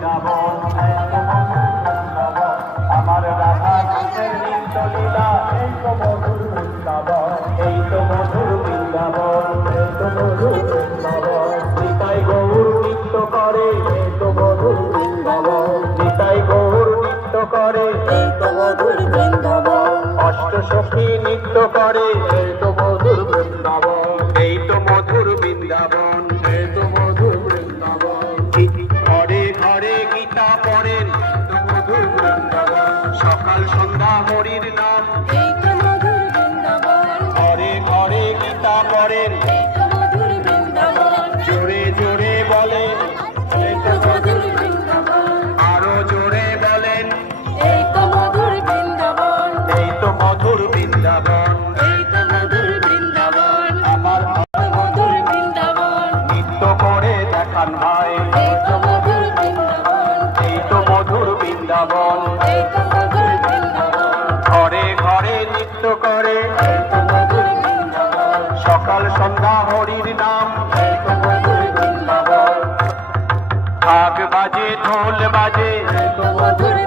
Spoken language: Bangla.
বৃন্দাবন, আমার রাধা কৃষ্ণের নিত্য লীলা, এই তো মধুর বৃন্দাবন, এই তো মধুর বৃন্দাবন, এই তো মধুর বৃন্দাবন। নিতাই গৌর নৃত্য করে, এই তো মধুর বৃন্দাবন, নিতাই গৌর নৃত্য করে, এই তো মধুর বৃন্দাবন। অষ্ট সখী নৃত্য করে, এই তো মধুর বৃন্দাবন, এই তো মধুর বৃন্দাবন, এই তো মধুর বৃন্দাবন। ঘরে ঘরে গীতা পড়েন, এই তো মধুর বৃন্দাবন, সকাল সন্ধ্যা হরির নাম, এই তো মধুর বৃন্দাবন। ঘরে ঘরে গীতা পড়েন, এই তো মধুর বৃন্দাবন। জোরে জোরে বলেন, এই তো মধুর বৃন্দাবন। আরো জোরে বলেন, এই তো মধুর বৃন্দাবন। এই তো মধুর বৃন্দাবন, এই তো মধুর বৃন্দাবন। আমার মধুর বৃন্দাবন। নৃত্য করে দেখান ভাই, এই তো মধুর বৃন্দাবন। এই তো মধুর বৃন্দাবন। এই তো মধুর বৃন্দাবন। ঘরে ঘরে নৃত্য করে, এই তো মধুর বৃন্দাবন। সকাল সন্ধ্যা হরির নাম, এই তো মধুর বৃন্দাবন। ঢাক বাজে ঢোল বাজে, এই তো মধুর